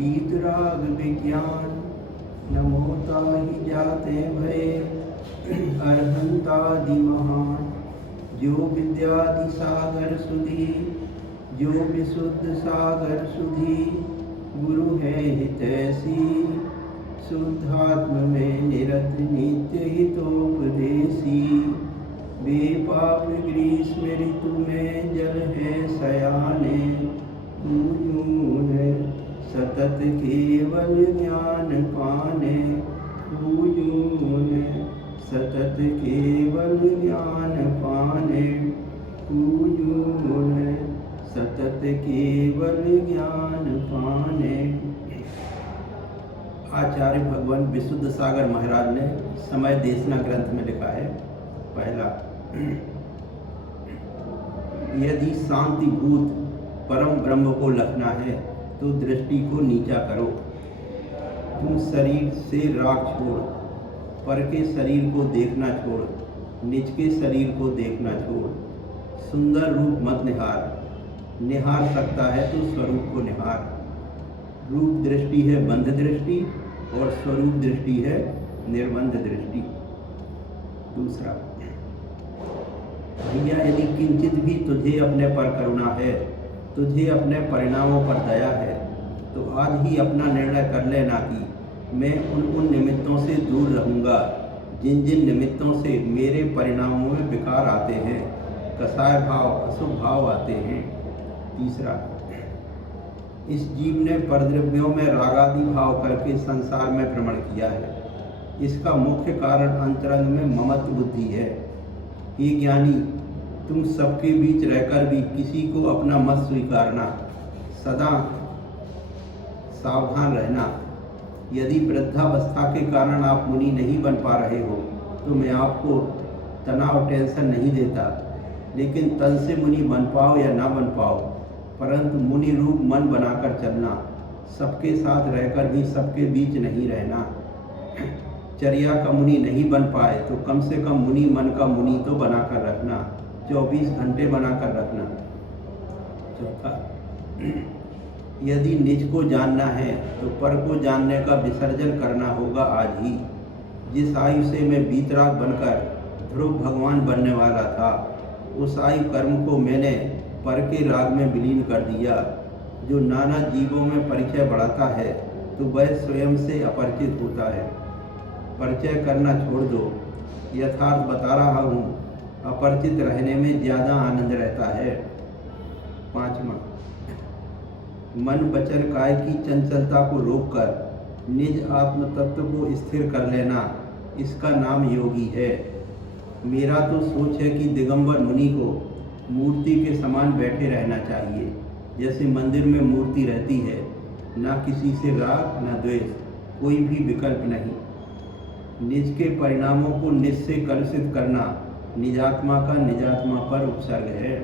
वीतराग विज्ञान नमोता ही जाते भय अरहंतादि महान। जो विद्यादि सागर सुधी जो विशुद्ध सागर सुधी गुरु है हितैषी। शुद्धात्म में निरत नित्य हितोपदेशी। बेपाप ग्रीष्म ऋतु में जल है सयाने। पूजून सतत केवल ज्ञान पाने। पूजून सतत केवल ज्ञान पाने। पूजून सतत केवल ज्ञान पाने। आचार्य भगवान विशुद्ध सागर महाराज ने समय देशना ग्रंथ में लिखा है। पहला, यदि शांति भूत परम ब्रह्म को लखना है तो दृष्टि को नीचा करो। तुम शरीर से राग छोड़, पर के शरीर को देखना छोड़, निज के शरीर को देखना छोड़। सुंदर रूप मत निहार, निहार सकता है तो स्वरूप को निहार। रूप दृष्टि है बंध दृष्टि और स्वरूप दृष्टि है निर्बंध दृष्टि। दूसरा, भैया यदि किंचित भी तुझे अपने पर करुणा है, तुझे अपने परिणामों पर दया है, तो आज ही अपना निर्णय कर लेना कि मैं उन निमित्तों से दूर रहूँगा जिन जिन निमित्तों से मेरे परिणामों में विकार आते हैं, कसाय भाव अशुभ भाव आते हैं। तीसरा, इस जीव ने परद्रव्यों में रागादि भाव करके संसार में भ्रमण किया है। इसका मुख्य कारण अंतरंग में ममत्व बुद्धि है। हे ज्ञानी, तुम सबके बीच रहकर भी किसी को अपना मत स्वीकारना, सदा सावधान रहना। यदि वृद्धावस्था के कारण आप मुनि नहीं बन पा रहे हो तो मैं आपको तनाव टेंशन नहीं देता, लेकिन तन से मुनि बन पाओ या ना बन पाओ, परंतु मुनि रूप मन बनाकर चलना। सबके साथ रहकर भी सबके बीच नहीं रहना। चर्या का मुनि नहीं बन पाए तो कम से कम मुनि मन का मुनि तो बनाकर रखना, 24 घंटे बनाकर रखना। चौथा, यदि निज को जानना है तो पर को जानने का विसर्जन करना होगा आज ही। जिस आयु से मैं वीतराग बनकर ध्रुव भगवान बनने वाला था, उस आयु कर्म को मैंने पर के राग में विलीन कर दिया। जो नाना जीवों में परिचय बढ़ाता है तो वह स्वयं से अपरिचित होता है। परिचय करना छोड़ दो, यथार्थ बता रहा हूँ, अपरिचित रहने में ज़्यादा आनंद रहता है। पाँचवा, मन वचन काय की चंचलता को रोककर निज आत्म तत्व को स्थिर कर लेना, इसका नाम योगी है। मेरा तो सोच है कि दिगंबर मुनि को मूर्ति के समान बैठे रहना चाहिए, जैसे मंदिर में मूर्ति रहती है, ना किसी से राग ना द्वेष, कोई भी विकल्प नहीं। निज के परिणामों को निज से कलुषित करना निजात्मा का निजात्मा पर उपसर्ग है।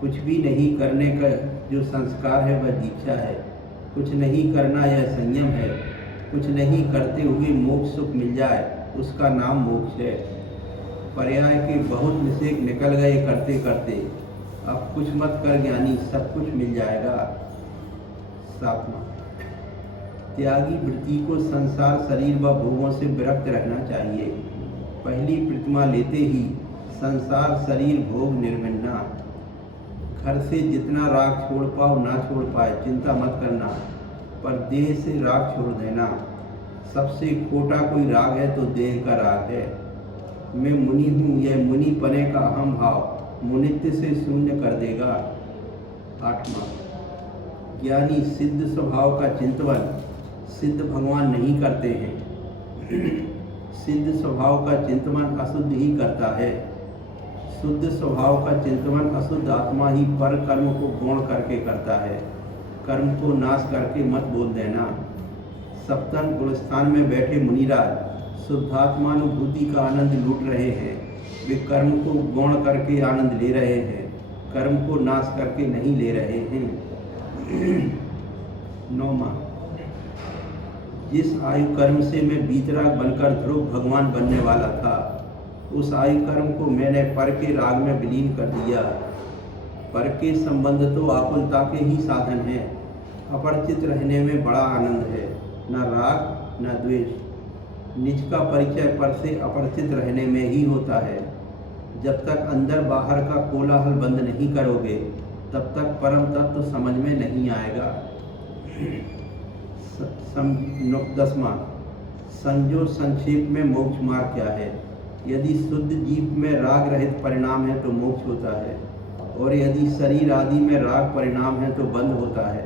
कुछ भी नहीं करने का जो संस्कार है वह दीक्षा है। कुछ नहीं करना यह संयम है। कुछ नहीं करते हुए मोक्ष सुख मिल जाए उसका नाम मोक्ष है। पर्याय के बहुत निषेध निकल गए करते करते, अब कुछ मत कर ज्ञानी, सब कुछ मिल जाएगा। सातवां, त्यागी वृत्ति को संसार शरीर व भोगों से विरक्त रहना चाहिए। पहली प्रतिमा लेते ही संसार शरीर भोग निर्विन्ना। घर से जितना राग छोड़ पाओ ना छोड़ पाए चिंता मत करना, पर देह से राग छोड़ देना। सबसे खोटा कोई राग है तो देह का राग है। मैं मुनि हूँ, यह मुनि पने का अहम भाव मुनित्व से शून्य कर देगा। आठवां, ज्ञानी सिद्ध स्वभाव का चिंतन सिद्ध भगवान नहीं करते हैं। सिद्ध स्वभाव का चिंतन अशुद्ध ही करता है। शुद्ध स्वभाव का चिंतन अशुद्ध आत्मा ही पर कर्म को गौण करके करता है। कर्म को नाश करके मत बोल देना। सप्तम गुणस्थान में बैठे मुनिराज शुद्धात्मानुभूति का आनंद लूट रहे हैं। वे कर्म को गौण करके आनंद ले रहे हैं, कर्म को नाश करके नहीं ले रहे हैं। नौवां, जिस आयु कर्म से मैं वीतराग बनकर ध्रुव भगवान बनने वाला था, उस आयु कर्म को मैंने पर के राग में विलीन कर दिया। पर के संबंध तो आकुलता के ही साधन हैं। अपरिचित रहने में बड़ा आनंद है, न राग न द्वेष। निज का परिचय पर से अपरिचित रहने में ही होता है। जब तक अंदर बाहर का कोलाहल बंद नहीं करोगे तब तक परम तत्व समझ में नहीं आएगा। 10वां समझो संक्षेप में मोक्ष मार्ग क्या है। यदि शुद्ध जीव में राग रहित परिणाम है तो मोक्ष होता है, और यदि शरीर आदि में राग परिणाम है तो बंध होता है।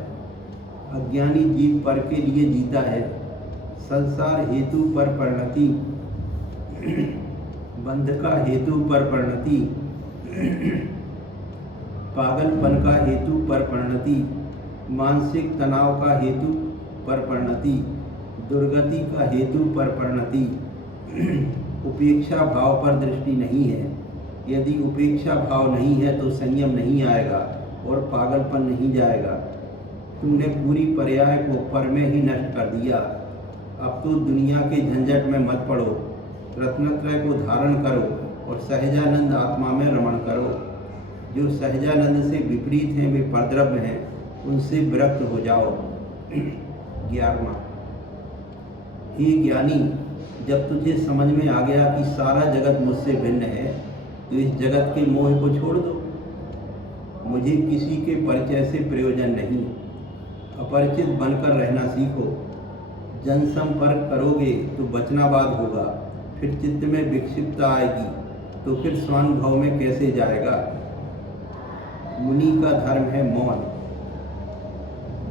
अज्ञानी जीव पर के लिए जीता है, संसार हेतु पर परिणति, बंध का हेतु पर परिणति, पागलपन का हेतु पर परिणति, मानसिक तनाव का हेतु पर परिणति, दुर्गति का हेतु पर परिणति। उपेक्षा भाव पर दृष्टि नहीं है। यदि उपेक्षा भाव नहीं है तो संयम नहीं आएगा और पागलपन नहीं जाएगा। तुमने पूरी पर्याय को पर में ही नष्ट कर दिया। अब तो दुनिया के झंझट में मत पड़ो, रत्नत्रय को धारण करो और सहजानंद आत्मा में रमण करो। जो सहजानंद से विपरीत हैं वे परद्रव्य हैं, उनसे विरक्त हो जाओ। 11वां हे ज्ञानी, जब तुझे समझ में आ गया कि सारा जगत मुझसे भिन्न है तो इस जगत के मोह को छोड़ दो। मुझे किसी के परिचय से प्रयोजन नहीं। अपरिचित बनकर रहना सीखो। जनसंपर्क करोगे तो वचनावाद होगा, फिर चित्त में विक्षिप्तता आएगी, तो फिर स्वानुभव में कैसे जाएगा। मुनि का धर्म है मौन।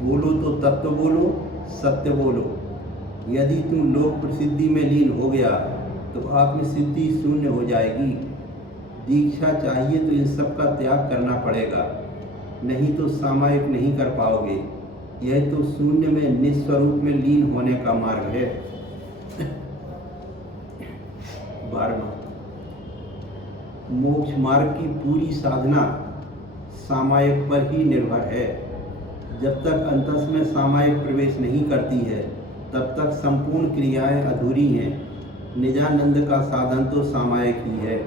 बोलो तो तत्व बोलो, सत्य बोलो। यदि तुम लोक प्रसिद्धि में लीन हो गया तो आत्मसिद्धि शून्य हो जाएगी। दीक्षा चाहिए तो इन सब का त्याग करना पड़ेगा, नहीं तो सामायिक नहीं कर पाओगे। यह तो शून्य में निस्वरूप में लीन होने का मार्ग है। 12वां मोक्ष मार्ग की पूरी साधना सामायिक पर ही निर्भर है। जब तक अंतस में सामायिक प्रवेश नहीं करती है तब तक संपूर्ण क्रियाएं अधूरी हैं। निजानंद का साधन तो सामायिक ही है।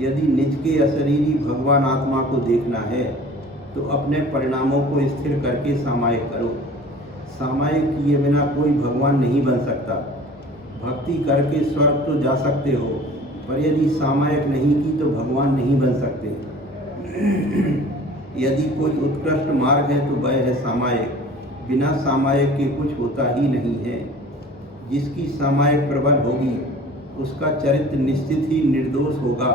यदि निज के अशरीरी भगवान आत्मा को देखना है तो अपने परिणामों को स्थिर करके सामायिक करो। सामायिक किए बिना कोई भगवान नहीं बन सकता। भक्ति करके स्वर्ग तो जा सकते हो, पर यदि सामायिक नहीं की तो भगवान नहीं बन सकते। यदि कोई उत्कृष्ट मार्ग है तो वह है सामायिक। बिना सामायिक के कुछ होता ही नहीं है। जिसकी सामायिक प्रबल होगी उसका चरित्र निश्चित ही निर्दोष होगा।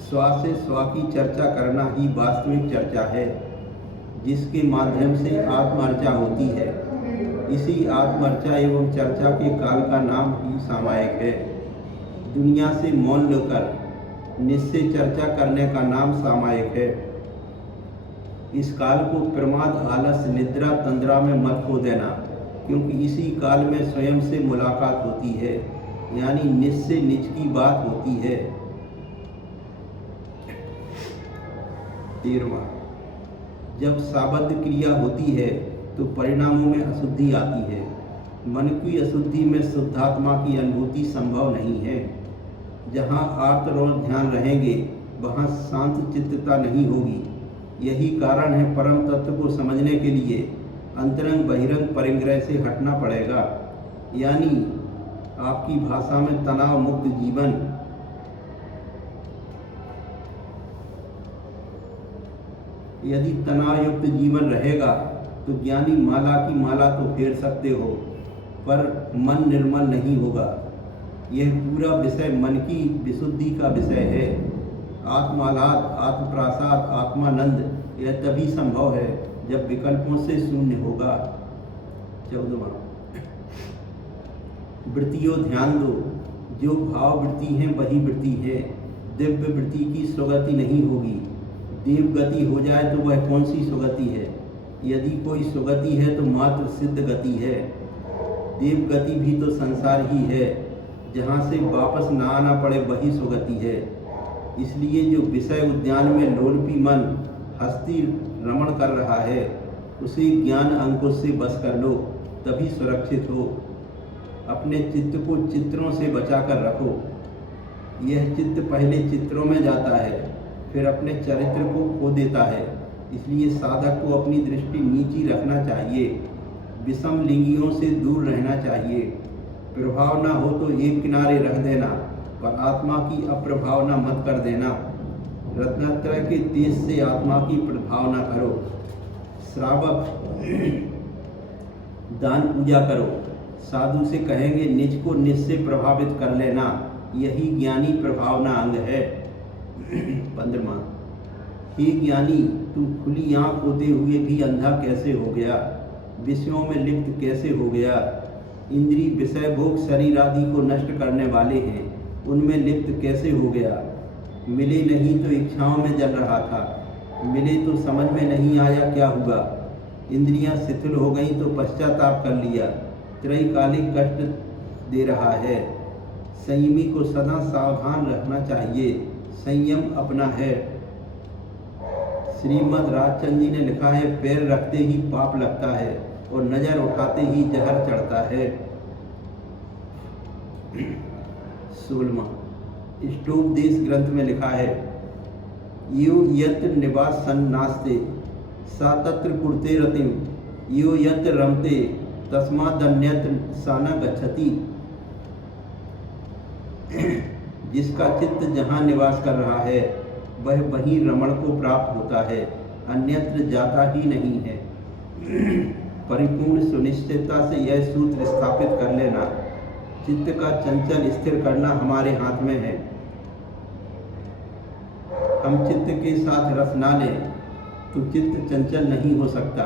स्वा से स्वा की चर्चा करना ही वास्तविक चर्चा है, जिसके माध्यम से आत्मर्चा होती है। इसी आत्मर्चा एवं चर्चा के काल का नाम ही सामायिक है। दुनिया से मौन लेकर निश्चय चर्चा करने का नाम सामायिक है। इस काल को प्रमाद, आलस, निद्रा, तंद्रा में मत खो देना, क्योंकि इसी काल में स्वयं से मुलाकात होती है, यानी निज से निज की बात होती है। 13वां जब साबद्ध क्रिया होती है तो परिणामों में अशुद्धि आती है। मन की अशुद्धि में शुद्धात्मा की अनुभूति संभव नहीं है। जहाँ आर्त और ध्यान रहेंगे वहाँ शांत चित्तता नहीं होगी। यही कारण है परम तत्व को समझने के लिए अंतरंग बहिरंग परिग्रह से हटना पड़ेगा, यानी आपकी भाषा में तनाव मुक्त जीवन। यदि तनाव युक्त जीवन रहेगा तो ज्ञानी माला की माला तो फेर सकते हो, पर मन निर्मल नहीं होगा। यह पूरा विषय मन की विशुद्धि का विषय है। आत्मालाद, आत्मप्रसाद, आत्मानंद यह तभी संभव है जब विकल्पों से शून्य होगा। 14वां वृत्तियों ध्यान दो। जो भाव वृत्ति हैं वही वृत्ति है। दिव्य वृत्ति की स्वगति नहीं होगी। देव गति हो जाए तो वह कौन सी स्वगति है? यदि कोई स्वगति है तो मात्र सिद्ध गति है। देव गति भी तो संसार ही है, जहाँ से वापस ना आना पड़े वही स्वगति है। इसलिए जो विषय उद्यान में लोलपी मन हस्ती रमण कर रहा है उसे ज्ञान अंकुश से बस कर लो, तभी सुरक्षित हो। अपने चित्त को चित्रों से बचा कर रखो। यह चित्त पहले चित्रों में जाता है, फिर अपने चरित्र को खो देता है। इसलिए साधक को अपनी दृष्टि नीची रखना चाहिए, विषम लिंगियों से दूर रहना चाहिए। प्रभावना हो तो एक किनारे रख देना, पर आत्मा की अप्रभावना मत कर देना। रत्नत्रय के तेज से आत्मा की प्रभावना करो। श्रावक दान पूजा करो। साधु से कहेंगे निज को निज से प्रभावित कर लेना, यही ज्ञानी प्रभावना अंग है। 15वां, हे ज्ञानी, तू खुली आंख होते हुए भी अंधा कैसे हो गया? विषयों में लिप्त कैसे हो गया? इंद्रिय विषय भोग शरीर आदि को नष्ट करने वाले हैं, उनमें लिप्त कैसे हो गया? मिले नहीं तो इच्छाओं में जल रहा था, मिले तो समझ में नहीं आया क्या हुआ? इंद्रियां शिथिल हो गई तो पश्चाताप कर लिया, त्रैकालिक कष्ट दे रहा है। संयमी को सदा सावधान रहना चाहिए, संयम अपना है। श्रीमद् राजचंद जी ने लिखा है, पैर रखते ही पाप लगता है और नजर उठाते ही जहर चढ़ता है। 16वां, स्टोपदेश ग्रंथ में लिखा है, यो यत्र निवास सन्नास्ते सा तत्र कुर्ते रतिम यो यत्र रमते तस्मादन्यत्र साना गच्छति। जिसका चित्त जहाँ निवास कर रहा है वह वहीं रमण को प्राप्त होता है, अन्यत्र जाता ही नहीं है। परिपूर्ण सुनिश्चितता से यह सूत्र स्थापित कर लेना, चित्त का चंचल स्थिर करना हमारे हाथ में है। हम चित्त के साथ रस ना लें तो चित्त चंचल नहीं हो सकता।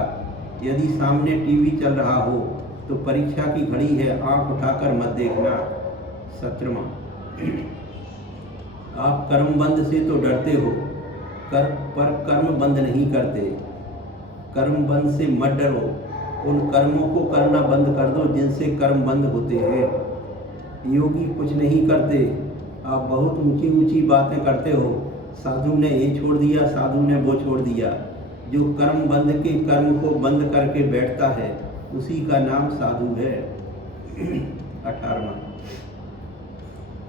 यदि सामने टीवी चल रहा हो तो परीक्षा की घड़ी है, आंख उठाकर मत देखना। 17वां, आप कर्म बंध से तो डरते हो, पर कर्म बंद नहीं करते। कर्म बंद से मत डरो, उन कर्मों को करना बंद कर दो जिनसे कर्म बंद होते हैं। योगी कुछ नहीं करते, आप बहुत ऊंची ऊंची बातें करते हो, साधु ने ये छोड़ दिया, साधु ने वो छोड़ दिया। जो कर्म बंद के कर्म को बंद करके बैठता है उसी का नाम साधु है। 18वां,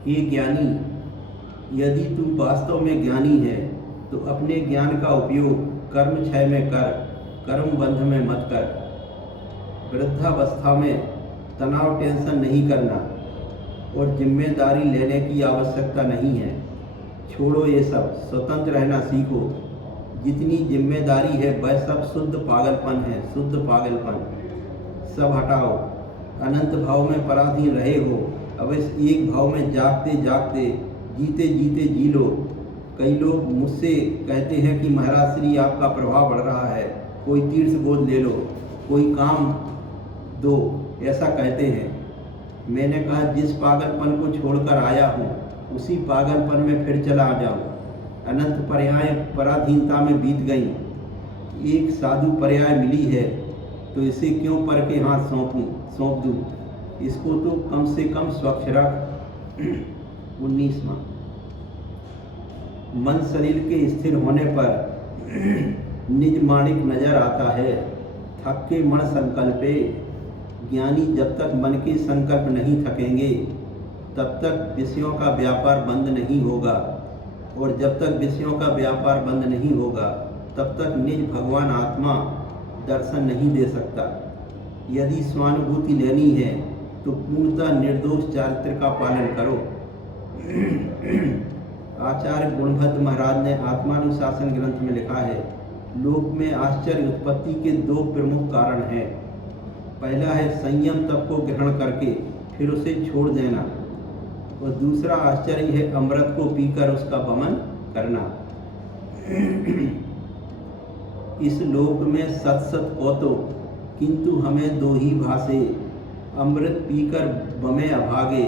हे ज्ञानी, यदि तू वास्तव में ज्ञानी है तो अपने ज्ञान का उपयोग कर्म क्षय में कर, कर्म बंध में मत कर। वृद्धावस्था में तनाव टेंशन नहीं करना और जिम्मेदारी लेने की आवश्यकता नहीं है। छोड़ो ये सब, स्वतंत्र रहना सीखो। जितनी जिम्मेदारी है वह सब शुद्ध पागलपन है, शुद्ध पागलपन। सब हटाओ। अनंत भाव में पराधीन रहे हो, अब इस एक भाव में जागते जागते जीते जीते जी लो। कई लोग मुझसे कहते हैं कि महाराज श्री आपका प्रभाव बढ़ रहा है, कोई तीर्थ गोद ले लो, कोई काम दो, ऐसा कहते हैं। मैंने कहा जिस पागलपन को छोड़कर आया हूँ उसी पागलपन में फिर चला आ जाऊँ। अनंत पर्याय पराधीनता में बीत गई, एक साधु पर्याय मिली है तो इसे क्यों पर के हाथ सौंप दूँ, इसको तो कम से कम स्वच्छ रख। 19वां, मन शरीर के स्थिर होने पर निज माणिक नजर आता है, थक के मन संकल्पे। ज्ञानी जब तक मन के संकल्प नहीं थकेंगे तब तक विषयों का व्यापार बंद नहीं होगा, और जब तक विषयों का व्यापार बंद नहीं होगा तब तक निज भगवान आत्मा दर्शन नहीं दे सकता। यदि स्वानुभूति लेनी है तो पूर्णतः निर्दोष चारित्र का पालन करो। आचार्य गुणभद्र महाराज ने आत्मानुशासन ग्रंथ में लिखा है, लोक में आश्चर्य उत्पत्ति के दो प्रमुख कारण हैं। पहला है संयम तप को ग्रहण करके फिर उसे छोड़ देना, और दूसरा आश्चर्य है अमृत को पीकर उसका वमन करना। इस लोक में सत सत कौतो, किंतु हमें दो ही भाषे, अमृत पीकर बमे अभागे,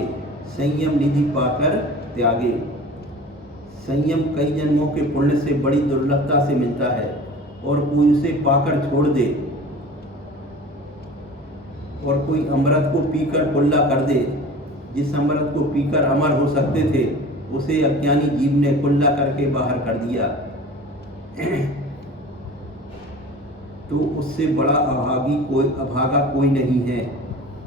संयम निधि पाकर त्यागे। संयम कई जन्मों के पुण्य से बड़ी दुर्लभता से मिलता है, और कोई उसे पाकर छोड़ दे और कोई अमृत को पीकर कुल्ला कर दे। जिस अमृत को पीकर अमर हो सकते थे उसे अज्ञानी जीव ने कुल्ला करके बाहर कर दिया। तो उससे बड़ा अभागा कोई नहीं है।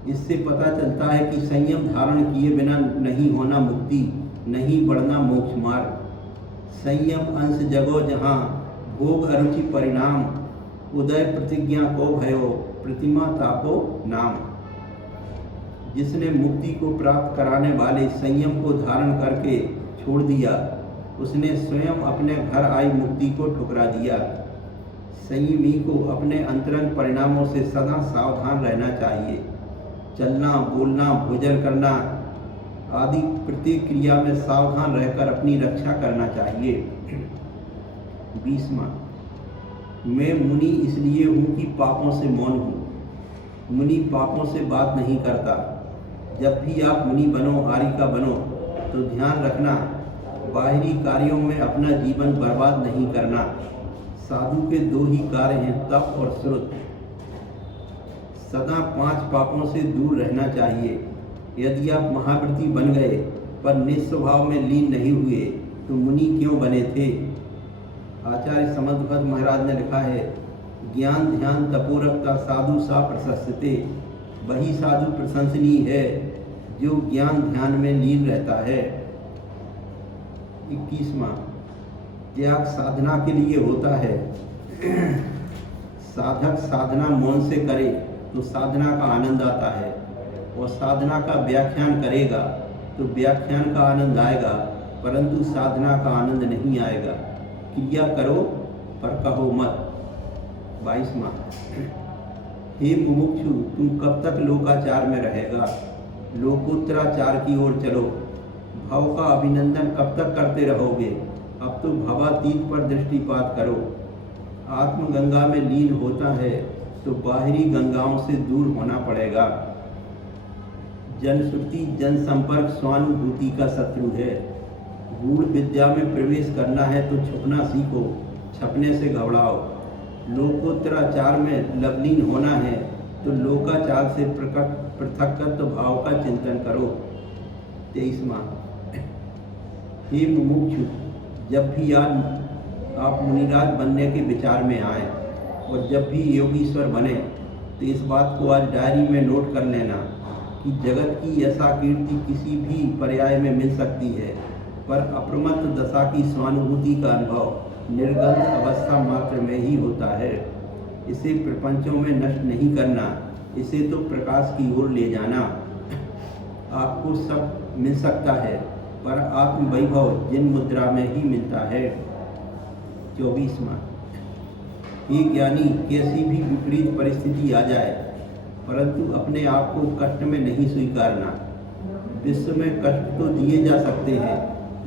इससे पता चलता है कि संयम धारण किए बिना नहीं होना मुक्ति, नहीं बढ़ना मोक्ष मार्ग। संयम अंश जगो जहाँ भोग अरुचि परिणाम, उदय प्रतिज्ञा को भयो, प्रतिमा तापो नाम। जिसने मुक्ति को प्राप्त कराने वाले संयम को धारण करके छोड़ दिया, उसने स्वयं अपने घर आई मुक्ति को ठुकरा दिया। संयमी को अपने अंतरंग परिणामों से सदा सावधान रहना चाहिए। चलना, बोलना, भोजन करना आदि प्रत्येक क्रिया में सावधान रहकर अपनी रक्षा करना चाहिए। 20वां, मैं मुनि इसलिए हूँ कि पापों से मौन हूँ। मुनि पापों से बात नहीं करता। जब भी आप मुनि बनो, आर्यिका बनो, तो ध्यान रखना बाहरी कार्यों में अपना जीवन बर्बाद नहीं करना। साधु के 2 ही कार्य हैं, तप और श्रुत। सदा 5 पापों से दूर रहना चाहिए। यदि आप महाव्रती बन गए पर निस्वभाव में लीन नहीं हुए तो मुनि क्यों बने थे? आचार्य समंतभद्र महाराज ने लिखा है, ज्ञान ध्यान तपोरक्ता साधु सा प्रशस्यते। वही साधु प्रशंसनीय है जो ज्ञान ध्यान में लीन रहता है। 21वां, त्याग साधना के लिए होता है। साधक साधना मौन से करे तो साधना का आनंद आता है, और साधना का व्याख्यान करेगा तो व्याख्यान का आनंद आएगा, परंतु साधना का आनंद नहीं आएगा। क्रिया करो पर कहो मत। 22वां, हे मुमुक्षु, तुम कब तक लोकाचार में रहेगा? लोकोत्तराचार की ओर चलो। भव का अभिनंदन कब तक करते रहोगे? अब तो भवातीत पर दृष्टिपात करो। आत्मगंगा में लीन होता है तो बाहरी गंगाओं से दूर होना पड़ेगा। जनश्रुति जनसंपर्क स्वानुभूति का शत्रु है। गूढ़ विद्या में प्रवेश करना है तो छुपना सीखो, छपने से घबराओ। लोकोत्तराचार में लवलीन होना है तो लोकाचार से पृथक्त्व भाव का चिंतन करो। 23वां, हे मुमुक्षु, जब भी आप मुनिराज बनने के विचार में आए और जब भी योगीश्वर बने तो इस बात को आज डायरी में नोट कर लेना कि जगत की ऐसा कीर्ति किसी भी पर्याय में मिल सकती है, पर अप्रमत्त दशा की स्वानुभूति का अनुभव निर्गंध अवस्था मात्र में ही होता है। इसे प्रपंचों में नष्ट नहीं करना, इसे तो प्रकाश की ओर ले जाना। आपको सब मिल सकता है, पर आत्म वैभव जिन मुद्रा में ही मिलता है। 24वां, ये ज्ञानी, कैसी भी विपरीत परिस्थिति आ जाए परंतु अपने आप को कष्ट में नहीं स्वीकारना। विश्व में कष्ट तो दिए जा सकते हैं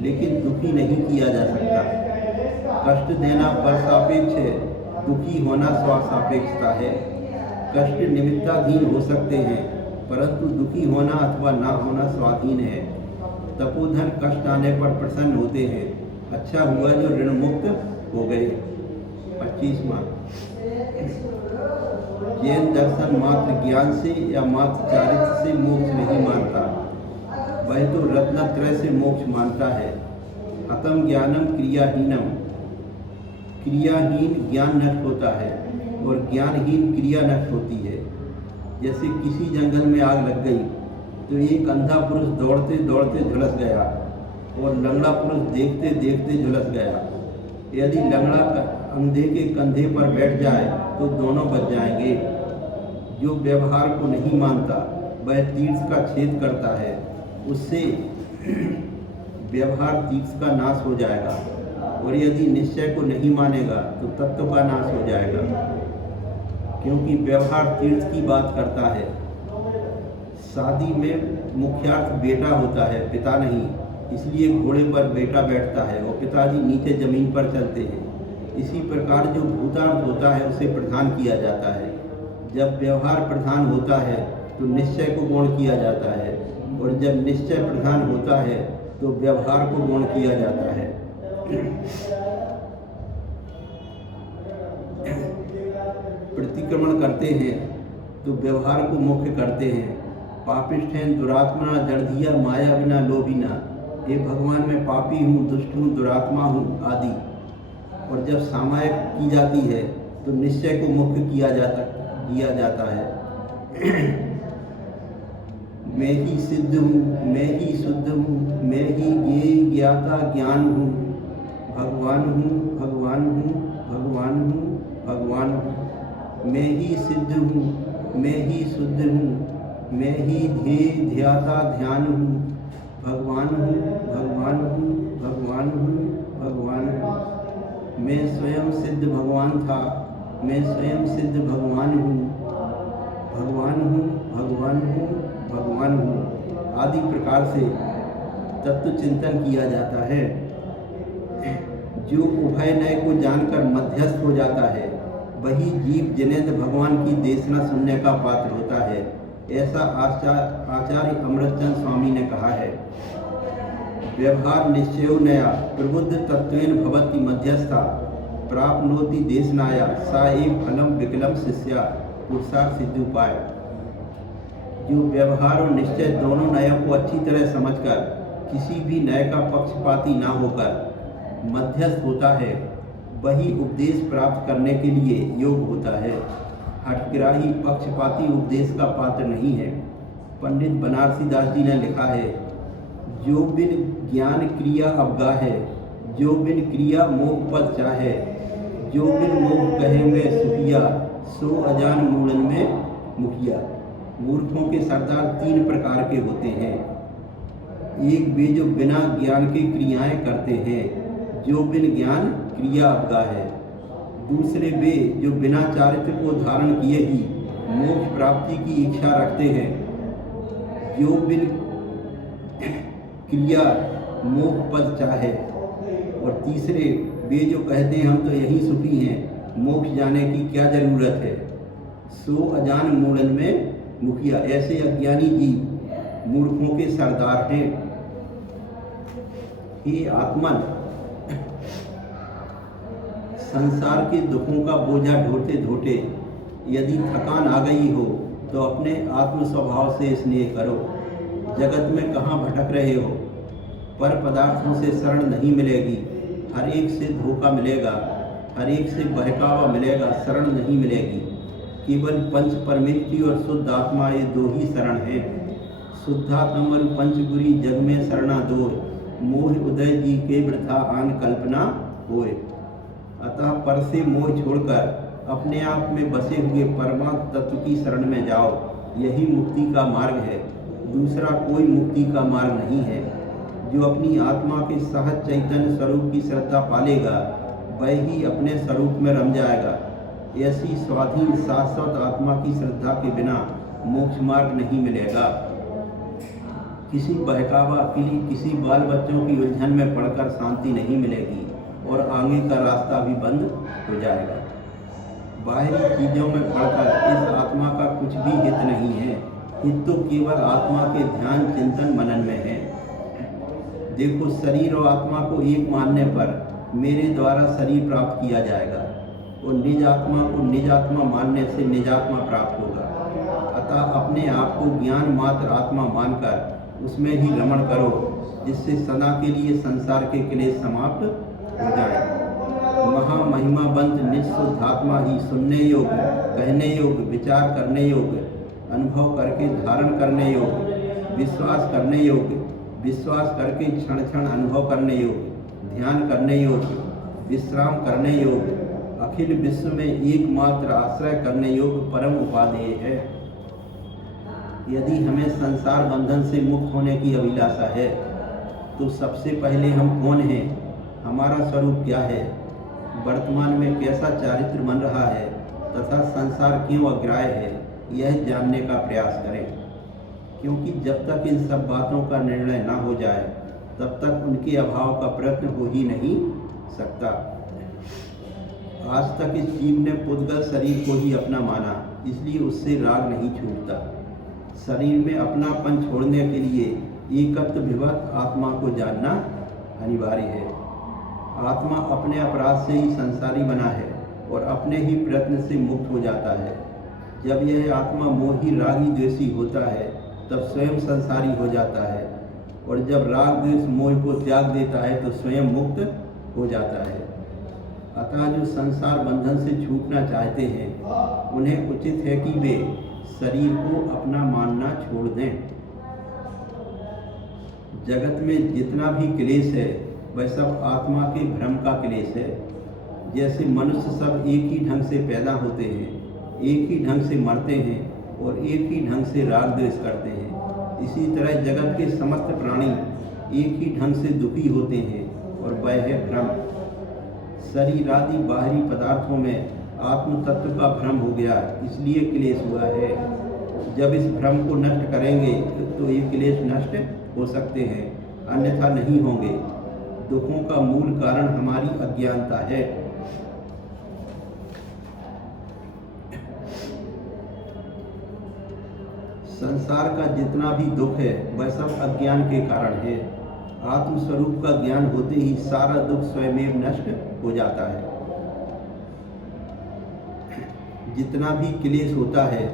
लेकिन दुखी नहीं किया जा सकता। कष्ट देना परसापेक्ष है, दुखी होना स्वसापेक्षता है। कष्ट निमित्ताधीन हो सकते हैं परंतु दुखी होना अथवा ना होना स्वाधीन है। तपोधन कष्ट आने पर प्रसन्न होते हैं, अच्छा हुआ जो ऋण मुक्त हो गए। 25वां, जैन दर्शन मात्र ज्ञान से या मात्र चारित्र से मोक्ष नहीं मानता, वह तो रत्नत्रय से मोक्ष मानता है। अतम ज्ञानम क्रियाहीनम, क्रियाहीन ज्ञान नष्ट होता है और ज्ञानहीन क्रिया नष्ट होती है। जैसे किसी जंगल में आग लग गई तो एक अंधा पुरुष दौड़ते दौड़ते झुलस गया और लंगड़ा पुरुष देखते देखते झुलस गया। यदि लंगड़ा अंधे के कंधे पर बैठ जाए तो दोनों बच जाएंगे। जो व्यवहार को नहीं मानता वह तीर्थ का छेद करता है, उससे व्यवहार तीर्थ का नाश हो जाएगा, और यदि निश्चय को नहीं मानेगा तो तत्व का नाश हो जाएगा, क्योंकि व्यवहार तीर्थ की बात करता है। शादी में मुख्यार्थ बेटा होता है, पिता नहीं, इसलिए घोड़े पर बेटा बैठता है और पिताजी नीचे जमीन पर चलते हैं। इसी प्रकार जो भूतार्थ होता है उसे प्रधान किया जाता है। जब व्यवहार प्रधान होता है तो निश्चय को गौण किया जाता है, और जब निश्चय प्रधान होता है तो व्यवहार को गौण किया जाता है। प्रतिक्रमण करते हैं तो व्यवहार को मुख्य करते हैं। पापिष्ठ हैं दुरात्मा जड़धिया माया बिना लोभिना, हे भगवान मैं पापी हूँ, दुष्ट हूँ, दुरात्मा हूँ आदि। और जब सामायिक की जाती है तो निश्चय को मुख्य किया जाता है। मैं ही सिद्ध हूँ, मैं ही शुद्ध हूँ, मैं ही ज्ञाता ज्ञान हूँ, भगवान हूँ, भगवान हूँ, भगवान भगवान हूँ। मैं ही सिद्ध हूँ, मैं ही शुद्ध हूँ, मैं ही ध्येय ध्याता ध्यान हूँ। भगवान हूँ, भगवान हूँ, भगवान हूँ, भगवान हूँ। मैं स्वयं सिद्ध भगवान था, मैं स्वयं सिद्ध भगवान हूँ। भगवान हूँ, भगवान हूँ, भगवान हूँ। आदि प्रकार से तत्व चिंतन किया जाता है। जो उभय नय को जानकर मध्यस्थ हो जाता है, वही जीव जिनेंद्र भगवान की देशना सुनने का पात्र होता है। ऐसा आचार्य अमृतचंद स्वामी ने कहा है। व्यवहार निश्चयो नया प्रबुद्ध तत्वेन भवति मध्यस्था प्राप्नोति देशनाया सा एव फलम विकलम शिष्या पुरुषार्थ सिद्धोपाय। जो व्यवहार और निश्चय दोनों नयों को अच्छी तरह समझकर किसी भी नय का पक्षपाती ना होकर मध्यस्थ होता है, वही उपदेश प्राप्त करने के लिए योग्य होता है। हठग्राही पक्षपाती उपदेश का पात्र नहीं है। पंडित बनारसी दास जी ने लिखा है, जो बिन ज्ञान क्रिया अवगा है, जो बिन क्रिया मोह पद चाहे, जो बिन मोह कहेंगे सुखिया, सो अजान मूढ़न में मुखिया। मूर्खों के सरदार तीन प्रकार के होते हैं। एक वे जो बिना ज्ञान के क्रियाएं करते हैं, जो बिन ज्ञान क्रिया अवगा है। दूसरे वे जो बिना चारित्र को धारण किए ही मोक्ष प्राप्ति की इच्छा रखते हैं, जो बिन क्रिया मोक्ष पद चाहे। और तीसरे वे जो कहते हैं हम तो यही सुखी हैं, मोक्ष जाने की क्या जरूरत है, सो अजान मूढ़न में मुखिया। ऐसे अज्ञानी जीव मूर्खों के सरदार हैं। हे आत्मन, संसार के दुखों का बोझा ढोते ढोते यदि थकान आ गई हो तो अपने आत्म स्वभाव से स्नेह करो। जगत में कहाँ भटक रहे हो? पर पदार्थों से शरण नहीं मिलेगी। हर एक से धोखा मिलेगा, हर एक से बहकावा मिलेगा, शरण नहीं मिलेगी। केवल पंच परमेष्टि और शुद्ध आत्मा, ये दो ही शरण हैं। शुद्धात्मा पंचगुरी जग में शरणा दो, मोह उदय जी के वृथा आन कल्पना होए। अतः पर से मोह छोड़कर अपने आप में बसे हुए परमात्म तत्व की शरण में जाओ। यही मुक्ति का मार्ग है, दूसरा कोई मुक्ति का मार्ग नहीं है। जो अपनी आत्मा के सहज चैतन्य स्वरूप की श्रद्धा पालेगा, वह ही अपने स्वरूप में रम जाएगा। ऐसी स्वाधीन शाश्वत आत्मा की श्रद्धा के बिना मोक्ष मार्ग नहीं मिलेगा। किसी बहकावा के लिए किसी बाल बच्चों की उलझन में पड़कर शांति नहीं मिलेगी और आगे का रास्ता भी बंद हो जाएगा। बाहरी चीज़ों में पड़कर इस आत्मा का कुछ भी हित नहीं है। हित तो केवल आत्मा के ध्यान चिंतन मनन में है। देखो, शरीर और आत्मा को एक मानने पर मेरे द्वारा शरीर प्राप्त किया जाएगा और निज आत्मा को निज आत्मा मानने से निजात्मा प्राप्त होगा। अतः अपने आप को ज्ञान मात्र आत्मा मानकर उसमें ही रमण करो, जिससे सदा के लिए संसार के क्लेश समाप्त हो जाए। महामहिमावंत निःशुद्ध आत्मा ही सुनने योग्य, कहने योग्य, विचार करने योग्य, अनुभव करके धारण करने योग्य, विश्वास करने योग्य, विश्वास करके क्षण क्षण अनुभव करने योग्य, ध्यान करने योग्य, विश्राम करने योग्य, अखिल विश्व में एकमात्र आश्रय करने योग्य परम उपादेय है। यदि हमें संसार बंधन से मुक्त होने की अभिलाषा है, तो सबसे पहले हम कौन हैं, हमारा स्वरूप क्या है, वर्तमान में कैसा चारित्र बन रहा है तथा संसार क्यों अग्राह्य है, यह जानने का प्रयास करें। क्योंकि जब तक इन सब बातों का निर्णय ना हो जाए, तब तक उनके अभाव का प्रयत्न हो ही नहीं सकता। आज तक इस जीव ने पुद्गल शरीर को ही अपना माना, इसलिए उससे राग नहीं छूटता। शरीर में अपनापन छोड़ने के लिए एकत्व विभक्त आत्मा को जानना अनिवार्य है। आत्मा अपने अपराध से ही संसारी बना है और अपने ही प्रयत्न से मुक्त हो जाता है। जब यह आत्मा मोही रागी द्वेषी होता है, तब स्वयं संसारी हो जाता है, और जब राग द्वेष मोह को त्याग देता है तो स्वयं मुक्त हो जाता है। अतः जो संसार बंधन से छूटना चाहते हैं, उन्हें उचित है कि वे शरीर को अपना मानना छोड़ दें। जगत में जितना भी क्लेश है, वह सब आत्मा के भ्रम का क्लेश है। जैसे मनुष्य सब एक ही ढंग से पैदा होते हैं, एक ही ढंग से मरते हैं और एक ही ढंग से राग द्वेष करते हैं, इसी तरह जगत के समस्त प्राणी एक ही ढंग से दुखी होते हैं और वह है भ्रम। शरीर आदि बाहरी पदार्थों में आत्म तत्व का भ्रम हो गया, इसलिए क्लेश हुआ है। जब इस भ्रम को नष्ट करेंगे तो ये क्लेश नष्ट हो सकते हैं, अन्यथा नहीं होंगे। दुखों का मूल कारण हमारी अज्ञानता है। संसार का जितना भी दुख है वह सब अज्ञान के कारण है। आत्मस्वरूप का ज्ञान होते ही सारा दुख स्वयं नष्ट हो जाता है। जितना भी क्लेश होता है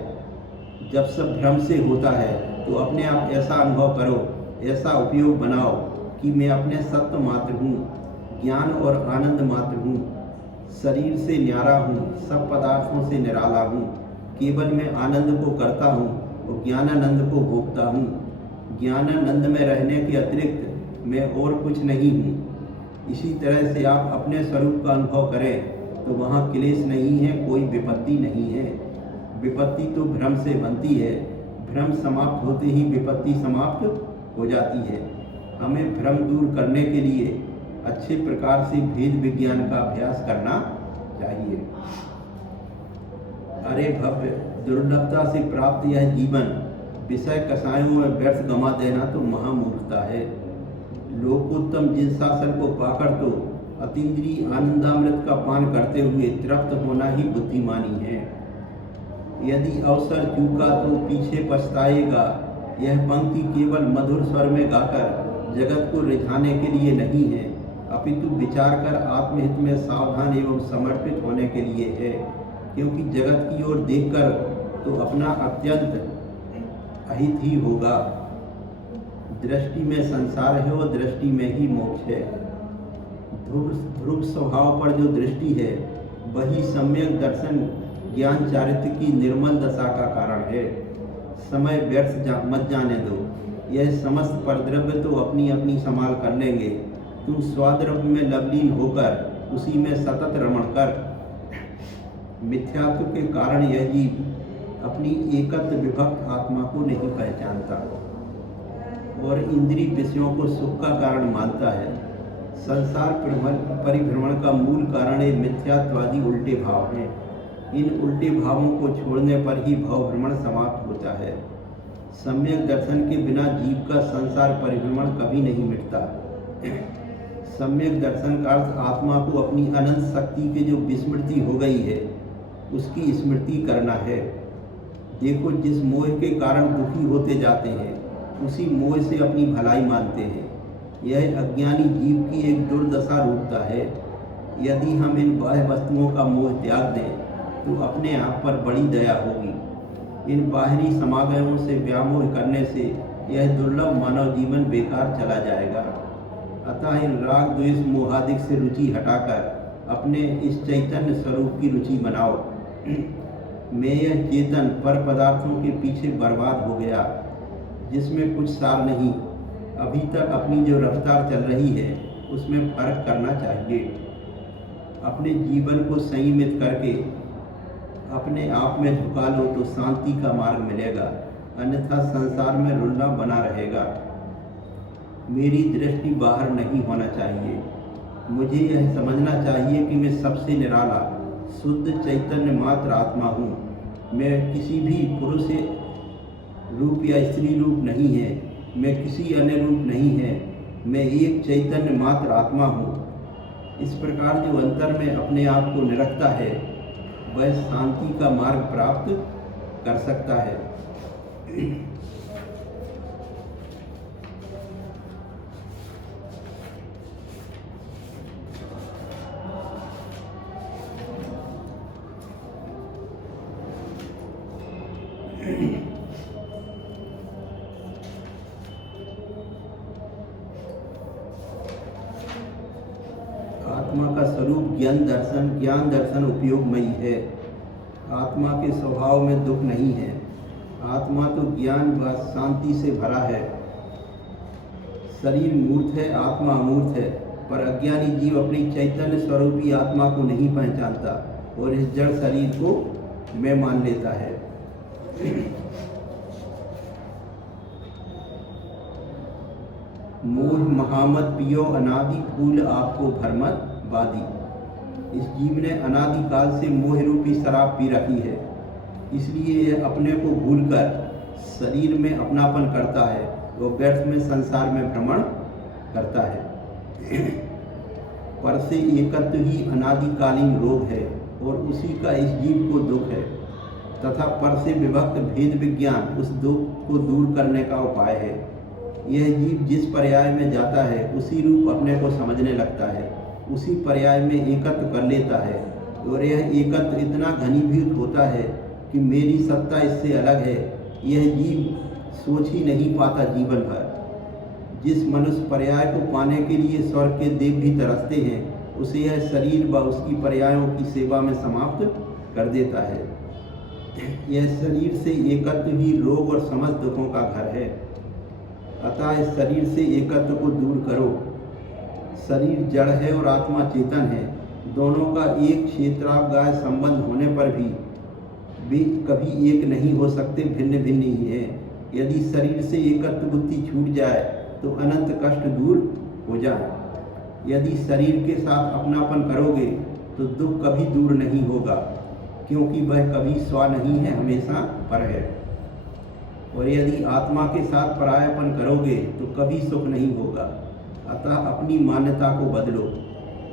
जब सब भ्रम से होता है, तो अपने आप ऐसा अनुभव करो, ऐसा उपयोग बनाओ कि मैं अपने सत्व मात्र हूँ, ज्ञान और आनंद मात्र हूँ, शरीर से न्यारा हूँ, सब पदार्थों से निराला हूँ, केवल मैं आनंद को करता हूँ और ज्ञानानंद को भोगता हूँ। ज्ञानानंद में रहने के अतिरिक्त मैं और कुछ नहीं हूँ। इसी तरह से आप अपने स्वरूप का अनुभव करें तो वहाँ क्लेश नहीं है, कोई विपत्ति नहीं है। विपत्ति तो भ्रम से बनती है, भ्रम समाप्त होते ही विपत्ति समाप्त हो जाती है। हमें भ्रम दूर करने के लिए अच्छे प्रकार से भेद विज्ञान का अभ्यास करना चाहिए। अरे भव्य, दुर्लभता से प्राप्त यह जीवन विषय कसायों में व्यर्थ गंवा देना तो महामूर्खता है। लोकोत्तम जिस शासन को पाकर तो अतीन्द्रिय आनंदामृत का पान करते हुए तृप्त होना ही बुद्धिमानी है। यदि अवसर चूका तो पीछे पछताएगा। यह पंक्ति केवल मधुर स्वर में गाकर जगत को रिझाने के लिए नहीं है, अपितु विचार कर आत्महित में सावधान एवं समर्पित होने के लिए है। क्योंकि जगत की ओर देखकर तो अपना अत्यंत अहित ही होगा। दृष्टि में संसार है और दृष्टि में ही मोक्ष है। ध्रुव स्वभाव पर जो दृष्टि है वही सम्यक दर्शन ज्ञान चारित्र की निर्मल दशा का कारण है। समय व्यर्थ मत जाने दो। यह समस्त परद्रव्य तो अपनी अपनी संभाल कर लेंगे। तुम स्वाद्रव्य में लवलीन होकर उसी में सतत रमण कर। मिथ्यात्व के कारण यह जीव अपनी एकत्र विभक्त आत्मा को नहीं पहचानता और इंद्रिय विषयों को सुख का कारण मानता है। संसार परिभ्रमण का मूल कारण ये मिथ्यात्वादी उल्टे भाव हैं। इन उल्टे भावों को छोड़ने पर ही भावभ्रमण समाप्त होता है। सम्यक दर्शन के बिना जीव का संसार परिभ्रमण कभी नहीं मिटता। सम्यक दर्शन का अर्थ आत्मा को अपनी अनंत शक्ति की जो विस्मृति हो गई है उसकी स्मृति करना है। देखो, जिस मोह के कारण दुखी होते जाते हैं उसी मोह से अपनी भलाई मानते हैं। यह अज्ञानी जीव की एक दुर्दशा रूपता है। यदि हम इन बाह्य वस्तुओं का मोह त्याग दें तो अपने आप पर बड़ी दया होगी। इन बाहरी समागमों से व्यामोह करने से यह दुर्लभ मानव जीवन बेकार चला जाएगा। अतः इन राग द्वेष मोहादिक से रुचि हटाकर अपने इस चैतन्य स्वरूप की रुचि बनाओ। मैं यह चेतन पर पदार्थों के पीछे बर्बाद हो गया जिसमें कुछ सार नहीं। अभी तक अपनी जो रफ्तार चल रही है उसमें फर्क करना चाहिए। अपने जीवन को संयमित करके अपने आप में झुका लो तो शांति का मार्ग मिलेगा, अन्यथा संसार में रुलना बना रहेगा। मेरी दृष्टि बाहर नहीं होना चाहिए। मुझे यह समझना चाहिए कि मैं सबसे निराला शुद्ध चैतन्य मात्र आत्मा हूँ। मैं किसी भी पुरुष रूप या स्त्री रूप नहीं है, मैं किसी अन्य रूप नहीं है, मैं एक चैतन्य मात्र आत्मा हूँ। इस प्रकार जो अंतर में अपने आप को निरखता है वह शांति का मार्ग प्राप्त कर सकता है। आत्मा का स्वरूप ज्ञान दर्शन उपयोगमयी है। आत्मा के स्वभाव में दुख नहीं है। आत्मा तो ज्ञान व शांति से भरा है। शरीर मूर्त है, आत्मा अमूर्त है। पर अज्ञानी जीव अपनी चैतन्य स्वरूपी आत्मा को नहीं पहचानता और इस जड़ शरीर को मैं मान लेता है। मोह महामत पियो अनादि फूल आपको भरमत बादी। इस जीव ने अनादि काल से मोह रूपी शराब पी रखी है, इसलिए यह अपने को भूलकर शरीर में अपनापन करता है और व्यर्थ में संसार में भ्रमण करता है। पर से एकत्व ही अनादिकालीन रोग है और उसी का इस जीव को दुख है, तथा पर से विभक्त भेद विज्ञान उस दुख को दूर करने का उपाय है। यह जीव जिस पर्याय में जाता है उसी रूप अपने को समझने लगता है, उसी पर्याय में एकत्व कर लेता है और यह एकत्व इतना घनीभूत होता है कि मेरी सत्ता इससे अलग है, यह जीव सोच ही नहीं पाता जीवन भर। जिस मनुष्य पर्याय को पाने के लिए स्वर्ग के देव भी तरसते हैं, उसे यह शरीर व उसकी पर्यायों की सेवा में समाप्त कर देता है। यह शरीर से एकत्व ही रोग और समस्त दुखों का घर है। अतः इस शरीर से एकत्व को दूर करो। शरीर जड़ है और आत्मा चेतन है, दोनों का एक क्षेत्रावगाह संबंध होने पर भी वे कभी एक नहीं हो सकते, भिन्न भिन्न ही है। यदि शरीर से एकत्व बुद्धि छूट जाए तो अनंत कष्ट दूर हो जाए। यदि शरीर के साथ अपनापन करोगे तो दुख कभी दूर नहीं होगा, क्योंकि वह कभी स्व नहीं है, हमेशा पर है। और यदि आत्मा के साथ परायापन करोगे तो कभी सुख नहीं होगा। अतः अपनी मान्यता को बदलो।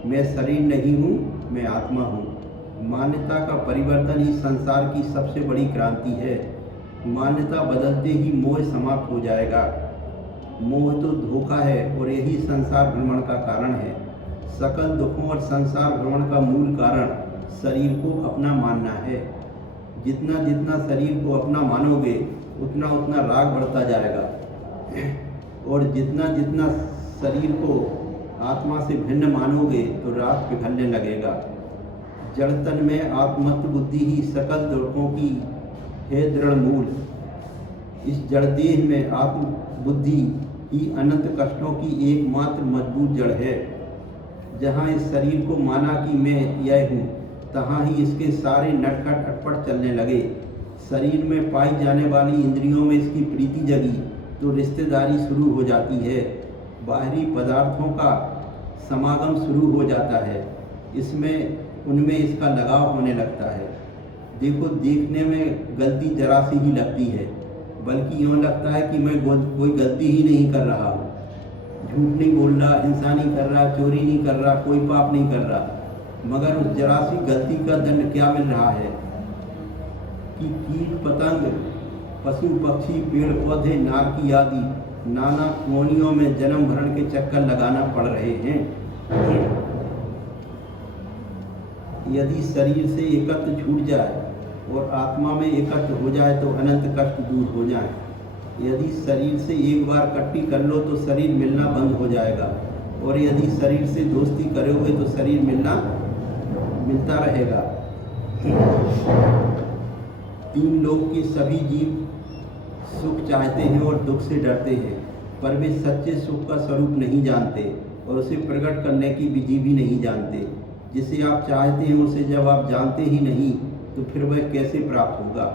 मैं शरीर नहीं हूँ, मैं आत्मा हूँ। मान्यता का परिवर्तन ही संसार की सबसे बड़ी क्रांति है। मान्यता बदलते ही मोह समाप्त हो जाएगा। मोह तो धोखा है और यही संसार भ्रमण का कारण है। सकल दुखों और संसार भ्रमण का मूल कारण शरीर को अपना मानना है। जितना जितना शरीर को अपना मानोगे उतना उतना राग बढ़ता जाएगा और जितना जितना शरीर को आत्मा से भिन्न मानोगे तो राग पिघलने लगेगा। जड़तन में आत्मत्व बुद्धि ही सकल दुखों की है दृढ़ मूल। इस जड़देह में आत्म बुद्धि ही अनंत कष्टों की एकमात्र मजबूत जड़ है। जहाँ इस शरीर को माना कि मैं यह हूँ, तहाँ ही इसके सारे नटखट अटपट चलने लगे। शरीर में पाई जाने वाली इंद्रियों में इसकी प्रीति जगी तो रिश्तेदारी शुरू हो जाती है। बाहरी पदार्थों का समागम शुरू हो जाता है, उनमें इसका लगाव होने लगता है। देखो, देखने में गलती जरा सी ही लगती है, बल्कि यूँ लगता है कि मैं कोई गलती ही नहीं कर रहा हूँ। झूठ नहीं बोल रहा, हिंसा नहीं कर रहा, चोरी नहीं कर रहा, कोई पाप नहीं कर रहा, मगर उस जरा सी गलती का दंड क्या मिल रहा है कि कीट पतंग, पशु पक्षी, पेड़ पौधे, नारकी आदि नाना कोनियों में जन्म भरण के चक्कर लगाना पड़ रहे हैं। यदि शरीर से एकत्व छूट जाए और आत्मा में एकत्व हो जाए तो अनंत कष्ट दूर हो जाए। यदि शरीर से एक बार कट्टी कर लो तो शरीर मिलना बंद हो जाएगा, और यदि शरीर से दोस्ती करोगे तो शरीर मिलता रहेगा। तीन लोक के सभी जीव सुख चाहते हैं और दुख से डरते हैं, पर वे सच्चे सुख का स्वरूप नहीं जानते और उसे प्रकट करने की विधि भी नहीं जानते। जिसे आप चाहते हैं उसे जब आप जानते ही नहीं तो फिर वह कैसे प्राप्त होगा।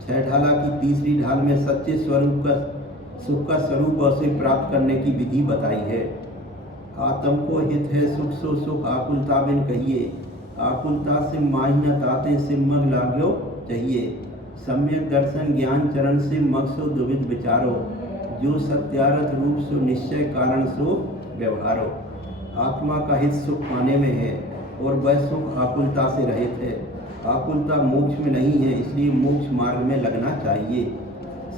6 ढाला की तीसरी ढाल में सच्चे स्वरूप का सुख का स्वरूप और उसे प्राप्त करने की विधि बताई है। आत्म को हित है सुख सो सुख आकुलता बिन कहिए, आकुलता से माही न ताते से मग लाग्यो चाहिए। सम्यक दर्शन ज्ञान चरण से मग सो दुविध विचारो, जो सत्यारथ रूप सो निश्चय कारण सो व्यवहारो। आत्मा का हित सुख पाने में है और वह सुख आकुलता से रहित है। आकुलता मोक्ष में नहीं है, इसलिए मोक्ष मार्ग में लगना चाहिए।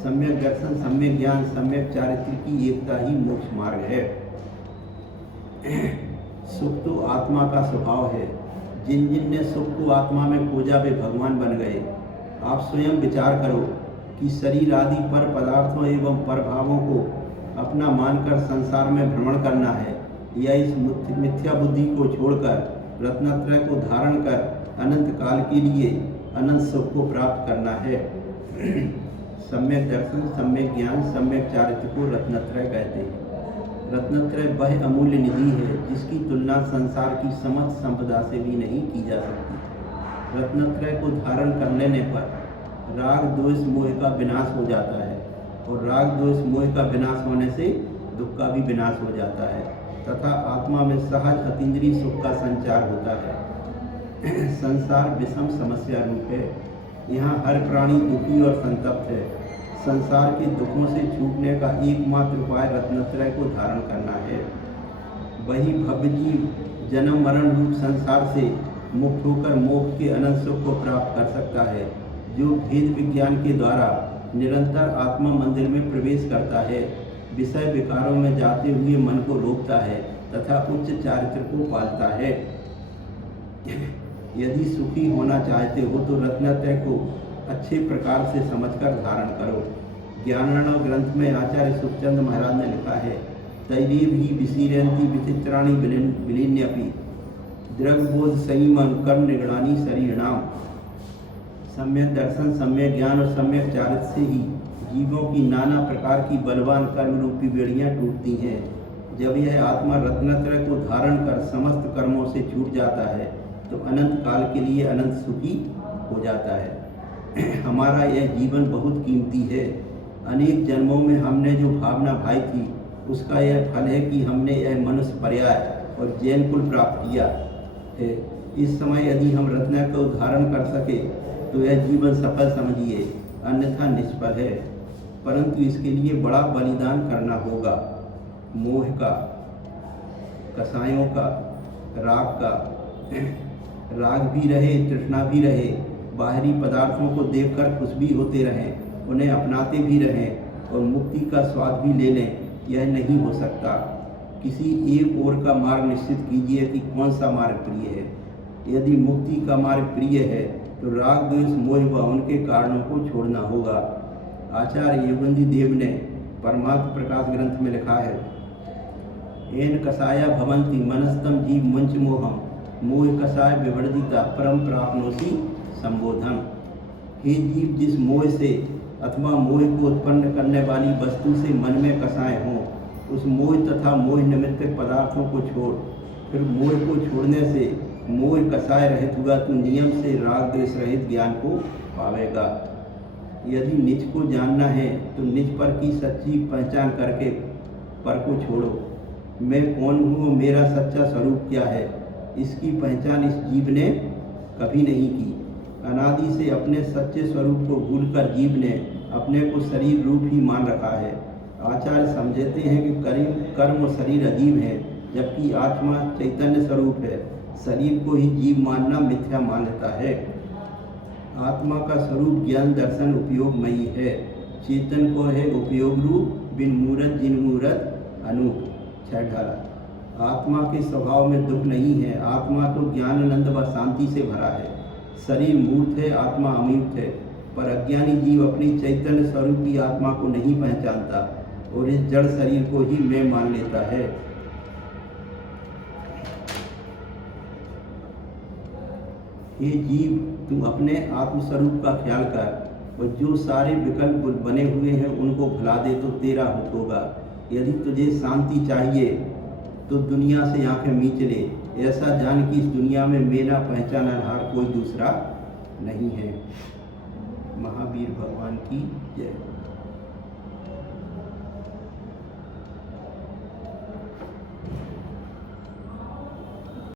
सम्यक दर्शन, सम्यक ज्ञान, सम्यक चारित्र की एकता ही मोक्ष मार्ग है। सुख तो आत्मा का स्वभाव है। जिन जिन ने सुख को आत्मा में खोजा वे भगवान बन गए। आप स्वयं विचार करो कि शरीर आदि पर पदार्थों एवं परभावों को अपना मानकर संसार में भ्रमण करना है या इस मिथ्या बुद्धि को छोड़कर रत्नत्रय को धारण कर अनंत काल के लिए अनंत सुख को प्राप्त करना है। सम्यक दर्शन, सम्यक ज्ञान, सम्यक चारित्र को रत्नत्रय कहते हैं। रत्नत्रय वह अमूल्य निधि है जिसकी तुलना संसार की समस्त संपदा से भी नहीं की जा सकती। रत्नत्रय को धारण कर लेने पर राग द्वेष मोह का विनाश हो जाता है और राग द्वेष मोह का विनाश होने से दुख का भी विनाश हो जाता है तथा आत्मा में सहज अतीन्द्रिय सुख का संचार होता है। संसार विषम समस्या रूप है। यहाँ हर प्राणी दुखी और संतप्त है। संसार के दुखों से छूटने का एकमात्र उपाय रत्नत्रय को धारण करना है। वही भव्य जीव जन्म मरण रूप संसार से मुक्त होकर मोक्ष के अनंत सुख को प्राप्त कर सकता है, जो भेद विज्ञान के द्वारा निरंतर आत्मा मंदिर में प्रवेश करता है, विषय विकारों में जाते हुए मन को रोकता है तथा उच्च चारित्र को पालता है। यदि सुखी होना चाहते हो तो रत्नत्रय को अच्छे प्रकार से समझकर धारण करो। ज्ञानार्णव ग्रंथ में आचार्य सुखचंद महाराज ने लिखा है, तैरेव ही विसीरंती विचित्राणि विलीन्यपि द्रव्यबोध संयमन कर्म निगणानी शरीरणाम। सम्यक दर्शन, सम्यक ज्ञान और सम्यक चारित्र से ही जीवों की नाना प्रकार की बलवान कर्म रूपी बेड़ियाँ टूटती हैं। जब यह आत्मा रत्नत्रय को धारण कर समस्त कर्मों से छूट जाता है तो अनंत काल के लिए अनंत सुखी हो जाता है। हमारा यह जीवन बहुत कीमती है। अनेक जन्मों में हमने जो भावना भाई थी उसका यह फल है कि हमने यह मनुष्य पर्याय और जैन कुल प्राप्त किया है। इस समय यदि हम रत्न को धारण कर सके तो यह जीवन सफल समझिए, अन्यथा निष्फल है। परंतु इसके लिए बड़ा बलिदान करना होगा। मोह का, कसायों का, राग का, राग भी रहे, तृष्णा भी रहे, बाहरी पदार्थों को देखकर खुश भी होते रहें, उन्हें अपनाते भी रहें और मुक्ति का स्वाद भी ले लें, यह नहीं हो सकता। किसी एक ओर का मार्ग निश्चित कीजिए कि कौन सा मार्ग प्रिय है। यदि मुक्ति का मार्ग प्रिय है तो राग द्वेष मोह व उनके कारणों को छोड़ना होगा। आचार्य योगेंद्र देव ने परमात्म प्रकाश ग्रंथ में लिखा है, एन कसाया भवंती मनस्तम जीव मुंच मोहम मोह कसाय विवर्जिता परम प्राप्नोसी संबोधन। हे जीव, जिस मोह से अथवा मोह को उत्पन्न करने वाली वस्तु से मन में कसाए हों, उस मोह तथा मोह निमित्तक पदार्थों को छोड़। फिर मोह को छोड़ने से मोह कसाय रहित हुआ तो नियम से राग द्वेष रहित ज्ञान को पावेगा। यदि निज को जानना है तो निज पर की सच्ची पहचान करके पर को छोड़ो। मैं कौन हूँ, मेरा सच्चा स्वरूप क्या है, इसकी पहचान इस जीव ने कभी नहीं की। अनादि से अपने सच्चे स्वरूप को भूलकर जीव ने अपने को शरीर रूप ही मान रखा है। आचार्य समझते हैं कि कर्म और शरीर अजीब है, जबकि आत्मा चैतन्य स्वरूप है। शरीर को ही जीव मानना मिथ्या मान लेता है। आत्मा का स्वरूप ज्ञान दर्शन उपयोगमयी है। चेतन को है उपयोग रूप, बिन मूरत जिन मूरत अनूप। छह ढाला। आत्मा के स्वभाव में दुख नहीं है। आत्मा तो ज्ञानानंद व शांति से भरा है। शरीर मूर्त है, आत्मा अमूर्त है। पर अज्ञानी जीव अपनी चैतन्य स्वरूपी आत्मा को नहीं पहचानता और इस जड़ शरीर को ही मैं मान लेता है। हे जीव, तू अपने आत्मस्वरूप का ख्याल कर और जो सारे विकल्प बने हुए हैं उनको भुला दे तो तेरा हित होगा। यदि तुझे शांति चाहिए तो दुनिया से आंखें मींच ले। ऐसा जान कि इस दुनिया में मेरा पहचानहार कोई दूसरा नहीं है। महावीर भगवान की जय।